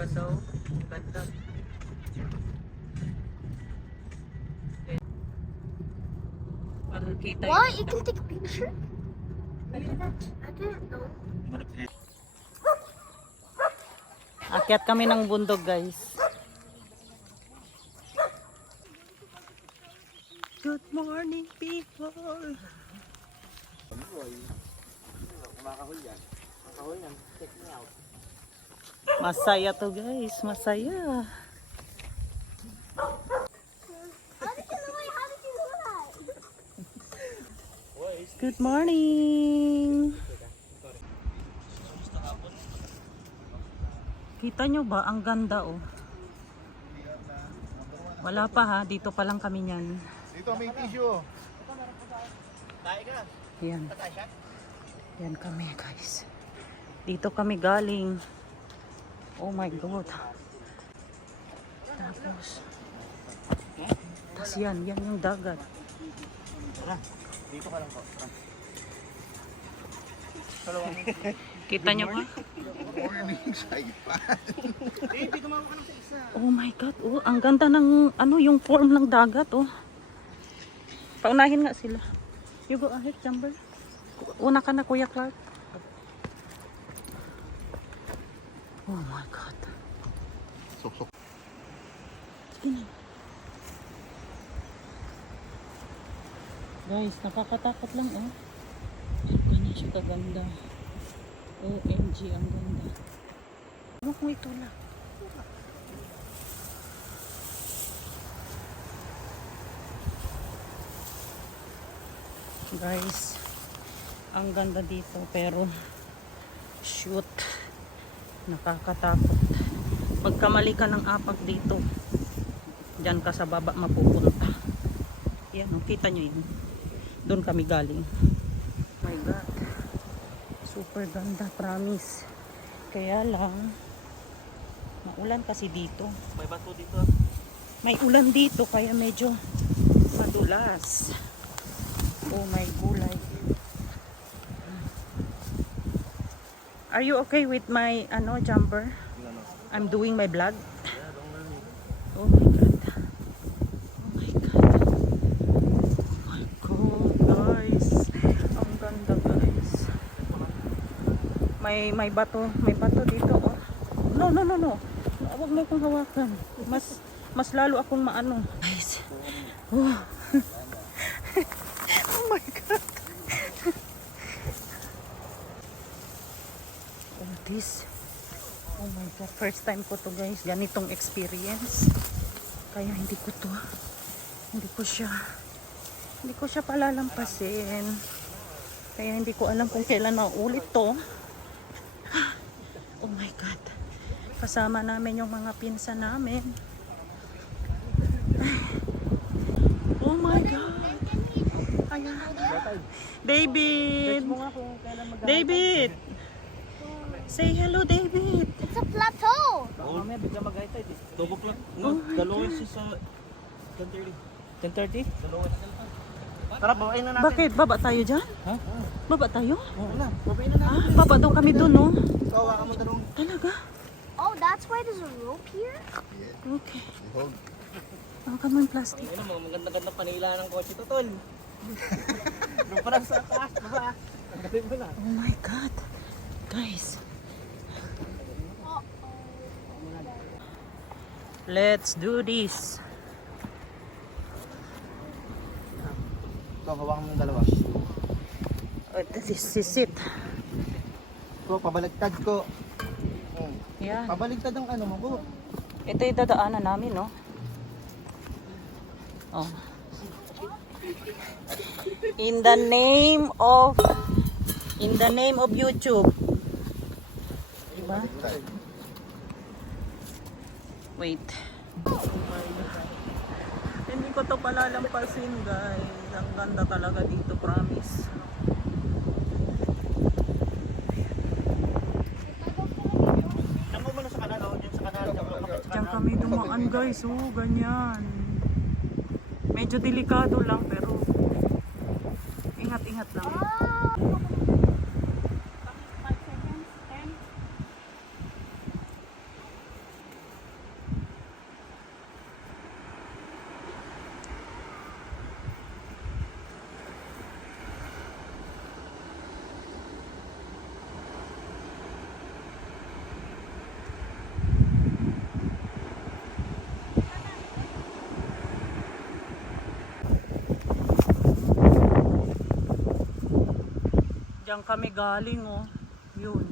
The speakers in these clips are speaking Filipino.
ganda oh. Ganda. Parang kita yun. What? You can take a picture? I didn't know. Akyat kami ng bundok, guys. Good morning, people. Masaya to, guys. Masaya. Good morning. Kita nyo ba? Ang ganda oh. Wala pa ha. Dito pa lang kami niyan. Dito may tissue. Yan. Yan kami guys. Dito kami galing. Oh my God. Tapos. Tapos yan. Yan yung dagat. Dito ka lang po. Kita nyo ba? Morning saipan. Oh my God. Oh, ang ganda ng ano yung form ng dagat oh. Paunahin nga sila. You go ahead, Jumper. Una ka na, Kuya Clark. Oh my God. Sok-sok. Sige na. Guys, nakakatakot lang oh. Ganyan siya kaganda. OMG, ang ganda. Ano kung ito lang? Guys, ang ganda dito pero shoot, nakakatakot. Pagkamali ka ng apak dito, dyan ka sa baba mapupunta. Yan, kita nyo yun. Doon kami galing. My God, super ganda, promise. Kaya lang maulan kasi dito. May bato dito. May ulan dito kaya medyo madulas. Oh my gulay. Are you okay with my Jumper? I'm doing my vlog. Oh my God. Oh my God. Oh my God, guys. Ang ganda, guys. May bato dito oh. No. Huwag mo akong hawakan. Mas lalo akong maano. Guys. Oh. Oh my God. Oh, this. Oh my God. First time ko to guys. Ganitong experience. Kaya hindi ko siya palalampasin. Kaya hindi ko alam kung kailan na ulit to. Oh my God. Kasama namin yung mga pinsan namin. Oh my God. Ayan. David. David. Say hello, David. It's a plateau. Mamaya bigla mag-aitay. Double clock. No, dalawin siya sa 10:30. 10:30? Dalawin. Tara, babain na natin. Bakit? Baba tayo dyan? Ha? Baba tayo? Oo na. Babain na natin. Baba daw kami dun, no? Kawa ka mo darong. Talaga? Oh, that's why there's a rope here? Okay. Ang kamang plastic. Ayun, mga maganda-ganda panila ng kotse to, tol. Doon pa lang sa taas, baba. Ang galing mo na. Oh my God. Guys. Let's do this. Ito, hawakan mo yung dalawa. This is it. Ko, pabaliktad ko. Yan. Pabaliktad ang ano mo ko. Ito yung dadaanan namin, no? Oh. In the name of YouTube. Diba? Wait. Hindi ko to palalampasin, guys. Ang ganda talaga dito, promise. Diyan kami dumaan, guys. Oh, ganyan. Medyo delikado lang, pero ingat-ingat lang. Diyan kami galing oh. Yun.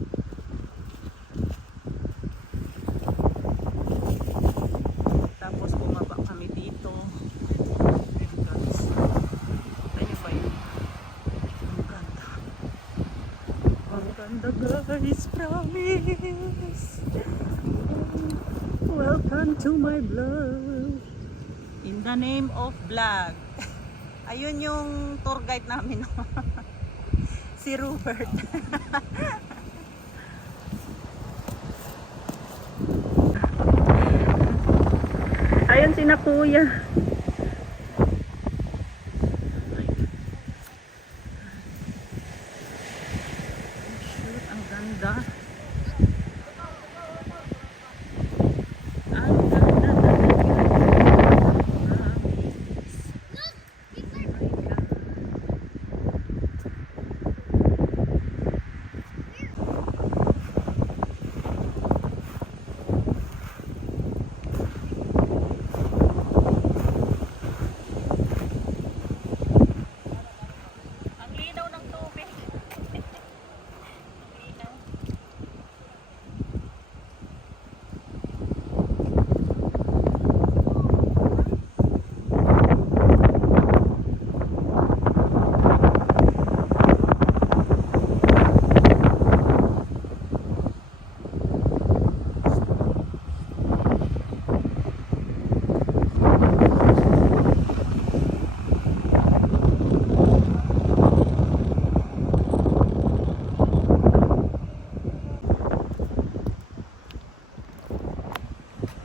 Tapos bumaba kami dito. Ayun guys. Kita niyo ba yun? Ang ganda. Ang ganda guys. Promise. Welcome to my vlog. In the name of vlog. Ayun yung tour guide namin. Si Rupert. Ayun si na kuya. Shoot, ang ganda. Ang ganda talaga. Ang linaw ng tubig. Ang linaw.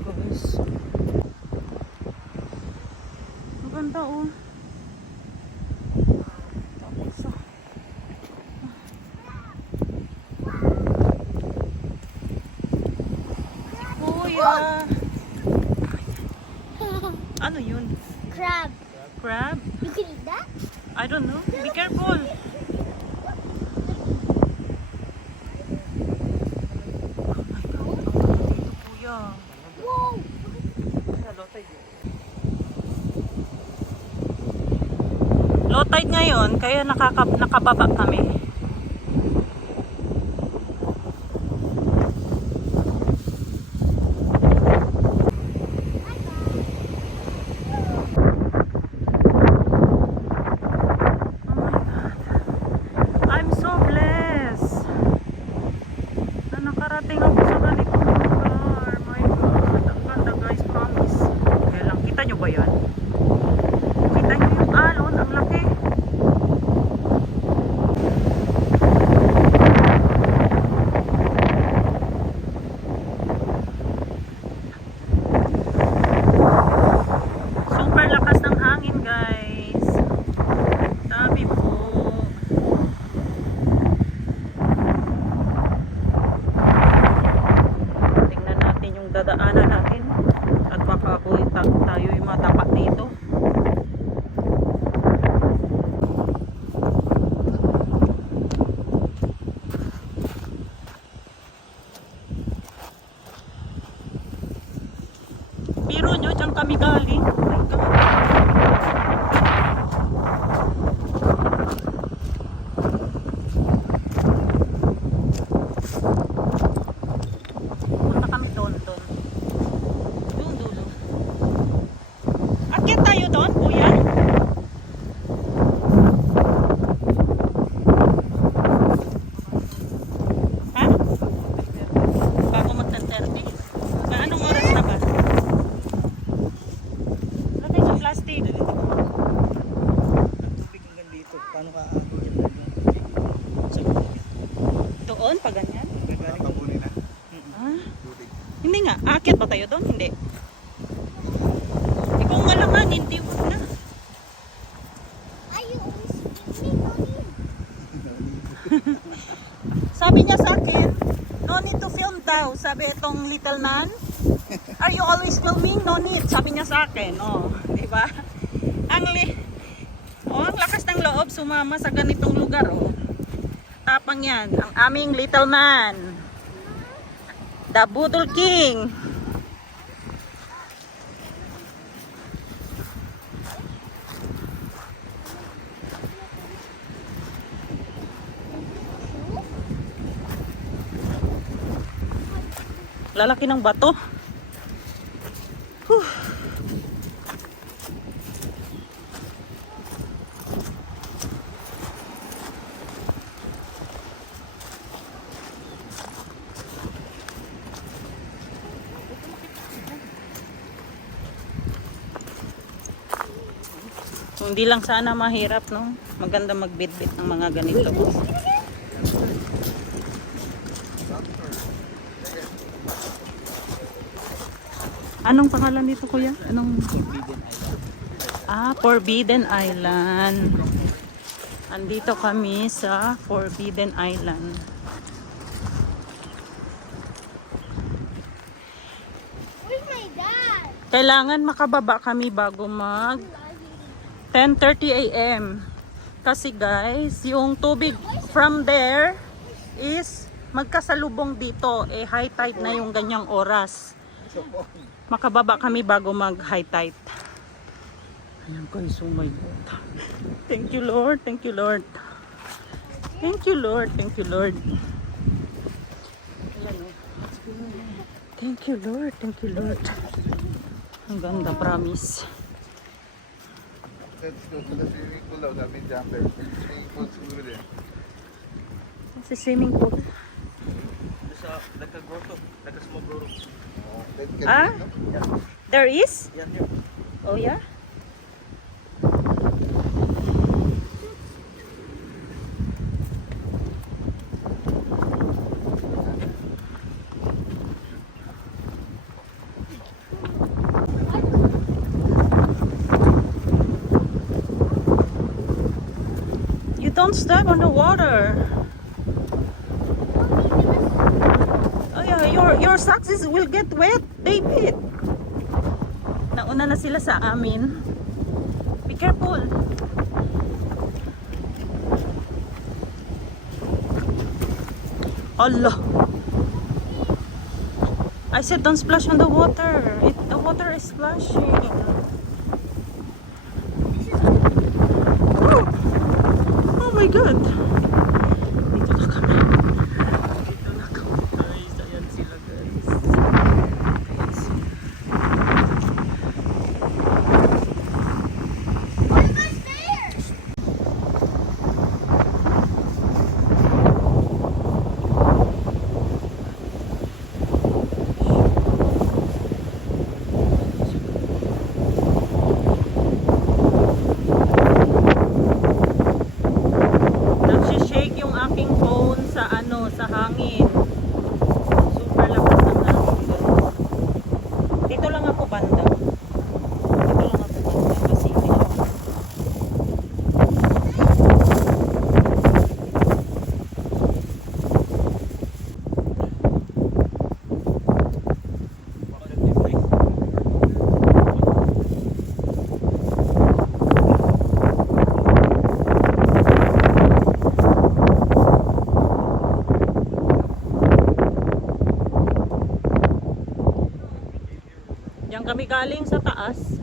Guys. Maganda oh. Tapos ah. Kuya. Ano yun? Crab. Crab? You can eat that? I don't know. Be careful. Oh my God. Ang ganda dito, kuya. Whoa! Low tide ngayon, kaya nakababa kami. I'm so blessed na nakarating ako sa ganitong lugar. My God, ang ganda guys, promise. Kaya lang, kita nyo ba yan? Kita nyo yung alon, ang laki. Super lakas ng hangin guys. Sabi po. Tingnan natin yung dadaanan natin. At baka tayo yung matapa dito. Biro nyo, dyan kami galing. Oh my God. Punta kami doon. Doon, dulo. Akyat tayo doon, kuya. Ha? Bago mag-10:30? Anong oras na ba? Lagay sa plastic. Tubig hanggang dito. Paano ka aagawin yung sa tubig? Doon, pa ganyan? Nagagaling na. Ah, Tubig. hindi nga. Aakyat ba tayo doon? Hindi. Ikaw nga lang hindi. Wag na. Are you always filming, Mommy? Sabi niya sa akin, no need to film daw. Sabi itong little man. Are you always filming? No need. Sabi niya sa akin. Oh, di ba? Ang lakas ng loob sumama sa ganitong lugar. Oh. Tapang yan. Ang aming little man. The Budol King. Lalaki ng bato. Whew. Hindi lang sana mahirap, no? Maganda magbitbit ng mga ganito. Anong pangalan dito, kuya? Anong... Forbidden Island. Andito kami sa Forbidden Island. Where's my dad? Kailangan makababa kami bago mag 10:30 a.m. Kasi guys, yung tubig from there is magkasalubong dito. High tide na yung ganyang oras. Makababa kami bago mag high tide. Ayan guys, oh my God. Thank you Lord, thank you Lord. Thank you Lord, thank you Lord. Ayan, oh. Thank you Lord, thank you Lord. Ang ganda, promise. Let's go to the swimming pool daw. Sabi ni Jumper. Swimming pool siguro din. Sa swimming pool. Sa nagka-grotto, nagka-small grotto. Let's get Ah? it, no? There is? Yan, yan. Oh yeah? You don't step on the water. Oh yeah, your socks will get wet, David. Nauna na sila sa amin. Be careful. Allah. I said don't splash on the water. The water is splashing. Oh, oh my God. Dito na kami. Dito na kami guys. Ayan sila guys. Guys. What was there? Nagsishake yung aking phone sa ano, sa hangin. Super lakas ng hangin. Dito lang ako banda. Dito lang ako banda kasi hindi ako. Diyan kami galing sa taas.